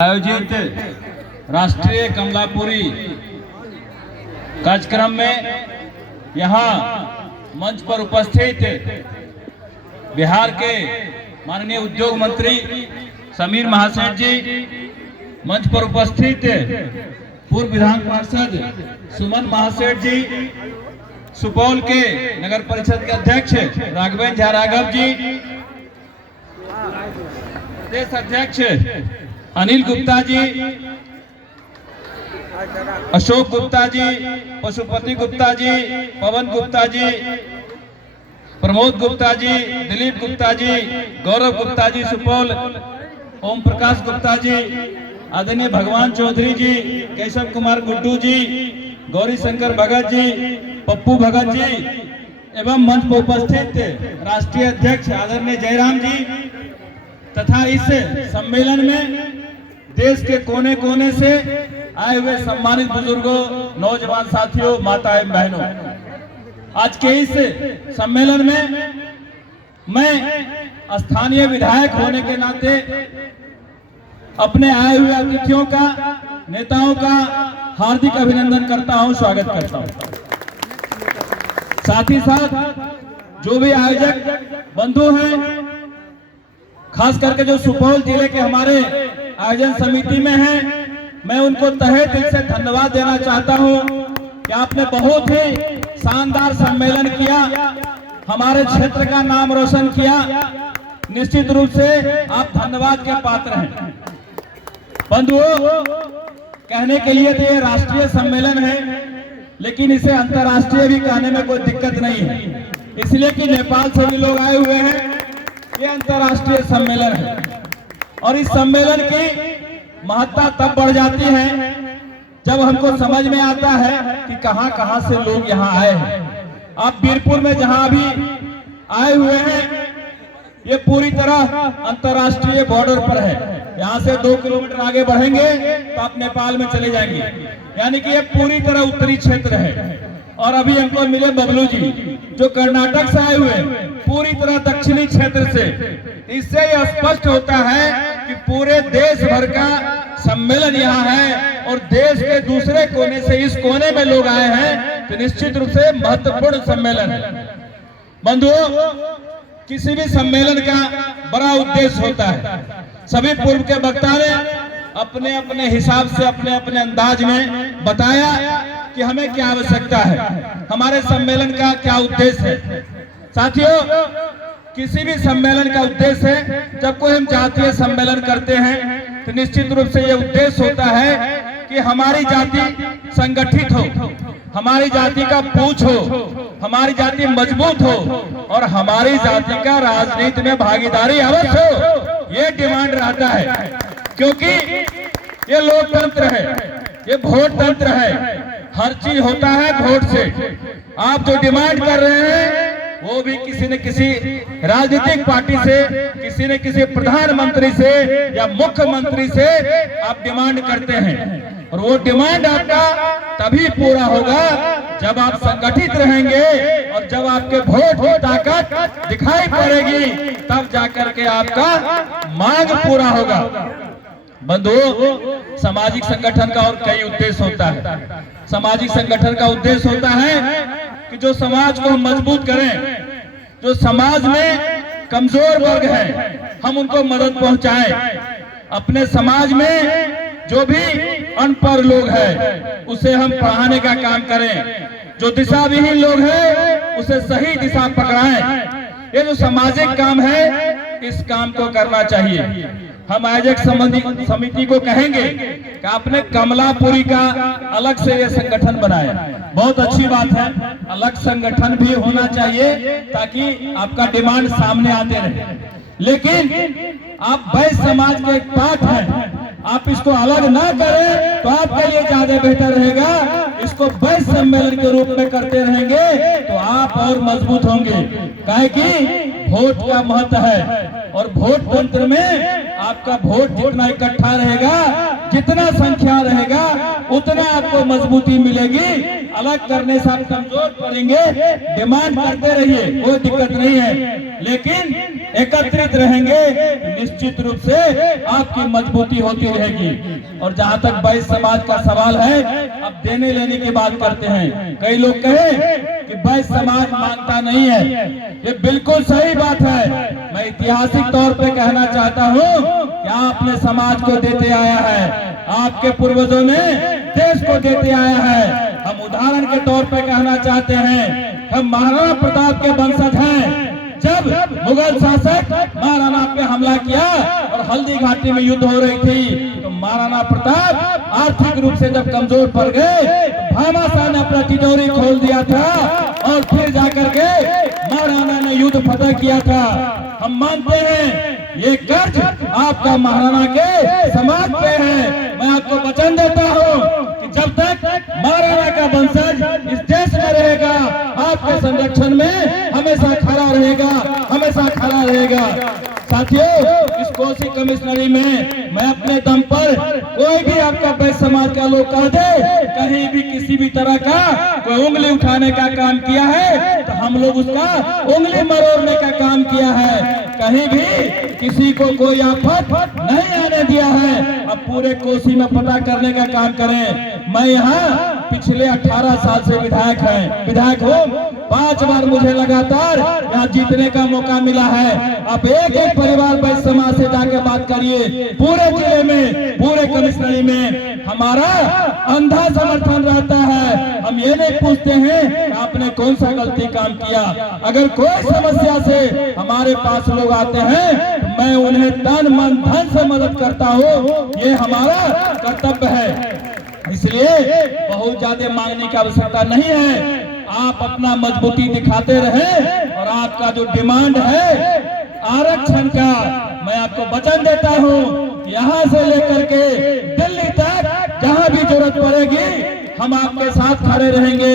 आयोजित राष्ट्रीय कमलापुरी कार्यक्रम में यहाँ मंच पर उपस्थित बिहार के माननीय उद्योग मंत्री समीर महासेठ जी, मंच पर उपस्थित पूर्व विधान पार्षद सुमन महासेठ जी, सुपौल के नगर परिषद के अध्यक्ष राघवेंद्र झा राघव जी, प्रदेश अध्यक्ष अनिल गुप्ता जी, अशोक गुप्ता जी, पशुपति गुप्ता जी, पवन गुप्ता जी, प्रमोद गुप्ता जी, दिलीप गुप्ता जी, गौरव गुप्ता जी सुपौल, ओम प्रकाश गुप्ता जी, आदरणीय भगवान चौधरी जी, केशव कुमार गुड्डू जी, गौरी शंकर भगत जी, पप्पू भगत जी एवं मंच पर उपस्थित राष्ट्रीय अध्यक्ष आदरणीय जयराम जी तथा इस सम्मेलन में देश के कोने कोने से आए हुए सम्मानित बुजुर्गों, नौजवान साथियों, माता एवं बहनों, आज के इस सम्मेलन में मैं स्थानीय विधायक होने के नाते अपने आए हुए अतिथियों का, नेताओं का हार्दिक अभिनंदन करता हूं, स्वागत करता हूं। साथ ही साथ जो भी आयोजक बंधु हैं, खास करके जो सुपौल जिले के हमारे आयोजन समिति में हैं, मैं उनको तहे दिल से धन्यवाद देना चाहता हूं कि आपने बहुत ही शानदार सम्मेलन किया, हमारे क्षेत्र का नाम रोशन किया। निश्चित रूप से आप धन्यवाद के पात्र हैं। बंधुओं, कहने के लिए तो ये राष्ट्रीय सम्मेलन है, लेकिन इसे अंतर्राष्ट्रीय भी कहने में कोई दिक्कत नहीं है, इसलिए कि नेपाल से भी लोग आए हुए हैं। ये अंतर्राष्ट्रीय सम्मेलन है और इस सम्मेलन की महत्ता तब बढ़ जाती है जब हमको समझ में आता है कि कहां कहां से लोग यहां आए हैं। आप बीरपुर में जहां अभी आए हुए हैं, ये पूरी तरह अंतर्राष्ट्रीय बॉर्डर पर है। यहां से 2 किलोमीटर आगे बढ़ेंगे तो आप नेपाल में चले जाएंगे, यानी कि ये पूरी तरह उत्तरी क्षेत्र है। और अभी हमको मिले बबलू जी जो कर्नाटक से आए हुए हैं, पूरी तरह दक्षिणी क्षेत्र से। इससे यह स्पष्ट होता है कि पूरे देश भर का सम्मेलन यहाँ है और देश के दूसरे कोने से इस कोने में लोग आए हैं, तो निश्चित रूप से महत्वपूर्ण सम्मेलन है। बंधुओं, किसी भी सम्मेलन का बड़ा उद्देश्य होता है। सभी पूर्व के वक्ता ने अपने अपने हिसाब से, अपने अपने अंदाज में बताया कि हमें क्या आवश्यकता है, हमारे सम्मेलन का क्या उद्देश्य है। साथियों, किसी भी सम्मेलन का उद्देश्य है, जब कोई हम जातीय सम्मेलन करते हैं तो निश्चित रूप से यह उद्देश्य होता है कि हमारी जाति संगठित हो, हमारी जाति का पूछ हो, हमारी जाति मजबूत हो और हमारी जाति का राजनीति में भागीदारी अवश्य हो। ये डिमांड रहता है, क्योंकि ये लोकतंत्र है, ये वोट तंत्र है। हर चीज होता है वोट से। आप जो डिमांड कर रहे हैं वो भी किसी न किसी राजनीतिक पार्टी से, किसी न किसी प्रधानमंत्री से या मुख्यमंत्री से आप डिमांड करते हैं, और वो डिमांड आपका तभी पूरा होगा जब आप संगठित रहेंगे और जब आपके वोट की ताकत दिखाई पड़ेगी, तब जाकर के आपका मांग पूरा होगा। बंधुओं, सामाजिक संगठन का और कई उद्देश्य होता है। सामाजिक संगठन का उद्देश्य होता है कि जो समाज को हम मजबूत करें, जो समाज में कमजोर वर्ग है हम उनको मदद पहुंचाएं। अपने समाज में जो भी अनपढ़ लोग हैं उसे हम पढ़ाने का काम करें, जो दिशा विहीन लोग हैं उसे सही दिशा पकड़ाएं। ये जो सामाजिक काम है, इस काम को करना चाहिए। हम आयोजक समिति को कहेंगे कि आपने कमलापुरी का अलग से ये संगठन बनाया, बहुत अच्छी बात है। अलग संगठन भी होना चाहिए ताकि आपका डिमांड सामने आते रहे, लेकिन आप वैश्य समाज के एक पार्ट हैं, आप इसको अलग ना करें तो आपके लिए ज्यादा बेहतर रहेगा। इसको वैश्य सम्मेलन के रूप में करते रहेंगे तो आप और मजबूत होंगे, काहे कि वोट का महत्व है और वोट तंत्र में आपका वोट जितना इकट्ठा रहेगा, जितना संख्या रहेगा, उतना आपको मजबूती मिलेगी। अलग करने से आप कमजोर पड़ेंगे। डिमांड करते रहिए, कोई दिक्कत नहीं है, लेकिन एकत्रित रहेंगे तो निश्चित रूप से आपकी मजबूती होती रहेगी। और जहां तक वैश्य समाज का सवाल है, अब देने लेने की बात करते हैं। कई लोग कहे कि वैश्य समाज मांगता नहीं है, ये बिल्कुल सही बात है। मैं ऐतिहासिक तौर पे कहना चाहता हूँ कि आपने समाज को देते आया है, आपके पूर्वजों ने देश को देते आया है। हम उदाहरण के तौर पे कहना चाहते हैं, हम महाराणा प्रताप के वंशज हैं। जब मुगल शासक महाराणा पे हमला किया और हल्दी घाटी में युद्ध हो रही थी, तो महाराणा प्रताप आर्थिक रूप से जब कमजोर पड़ गए तो भामाशाह ने अपना तिजोरी खोल दिया था और फिर जाकर के महाराणा ने युद्ध फतह किया था। हम मानते हैं ये कर्ज आपका महाराणा के समाज पे है। मैं आपको वचन देता हूँ कि जब तक महाराणा का वंशज इस देश में रहेगा, आपके संरक्षण में हमेशा खड़ा रहेगा, हमेशा खड़ा रहेगा। साथियों, इस कोसी कमिश्नरी में मैं अपने दम पर कोई भी आपका वैश्य समाज का लोग कह दे कहीं भी किसी भी तरह का कोई उंगली उठाने का काम किया है तो हम लोग उसका उंगली मरोड़ने का काम किया है। कहीं भी किसी को कोई आफत नहीं आने दिया है। अब पूरे कोसी में पता करने का काम करें। मैं यहाँ पिछले 18 साल से विधायक हूँ। 5 बार मुझे लगातार यहाँ जीतने का मौका मिला है। आप एक एक परिवार वैश्य समाज से जाके बात करिए, पूरे जिले में, पूरे कमिश्नरी में हमारा अंधा समर्थन रहता है। हम ये नहीं पूछते हैं आपने कौन सा गलती काम किया। अगर कोई समस्या से हमारे पास लोग आते हैं तो मैं उन्हें तन मन धन से मदद करता हूँ, ये हमारा कर्तव्य है। इसलिए बहुत ज्यादा मांगने की आवश्यकता नहीं है। आप अपना मजबूती दिखाते रहे और आपका जो डिमांड है आरक्षण का, मैं आपको वचन देता हूँ यहाँ से लेकर के दिल्ली तक जहाँ भी जरूरत पड़ेगी हम आपके साथ खड़े रहेंगे।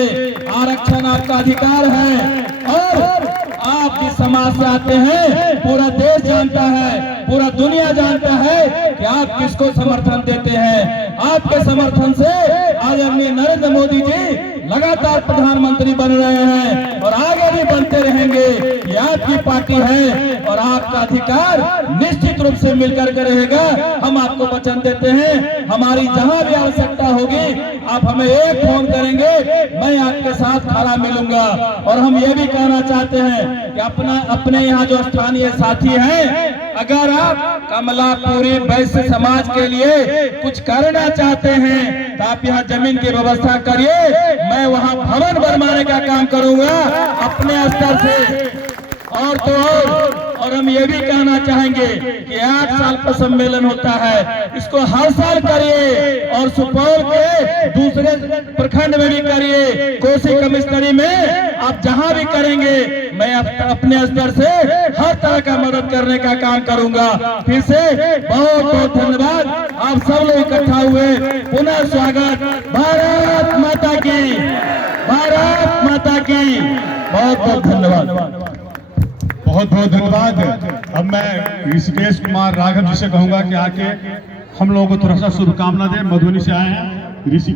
आरक्षण आपका अधिकार है और आप जिस समाज से आते हैं पूरा देश जानता है, पूरा दुनिया जानता है कि आप किसको समर्थन देते हैं। आपके समर्थन से आदरणीय नरेंद्र मोदी जी लगातार प्रधानमंत्री बन रहे हैं और आगे भी बनते रहेंगे। ये आपकी पार्टी है और आपका अधिकार निश्चित रूप से मिलकर के रहेगा। हम आपको वचन देते हैं, हमारी जहां भी आवश्यकता होगी आप हमें एक फोन करेंगे, मैं आपके साथ खड़ा मिलूंगा। और हम ये भी कहना चाहते हैं कि अपने यहाँ जो स्थानीय साथी हैं, अगर आप कमलापुरी वैश्य समाज के लिए कुछ करना चाहते हैं तो आप यहाँ जमीन की व्यवस्था करिए, मैं वहाँ भवन बनवाने का काम करूंगा अपने स्तर से। और तो और हम ये भी कहना चाहेंगे कि 8 साल का सम्मेलन होता है, इसको हर साल करिए और सुपौल के दूसरे प्रखंड में भी करिए। कोसी कमिश्नरी में आप जहां भी करेंगे मैं अपने स्तर से हर तरह का मदद करने का काम करूंगा। फिर से बहुत बहुत धन्यवाद। आप सब लोग इकट्ठा हुए, पुनः स्वागत। भारत माता की, भारत माता की। बहुत बहुत धन्यवाद। बहुत बहुत धन्यवाद। अब मैं ऋषिकेश कुमार राघव जी से कहूंगा कि आके हम लोगों को थोड़ा सा शुभकामना दे। मधुबनी से आए हैं ऋषिकेश।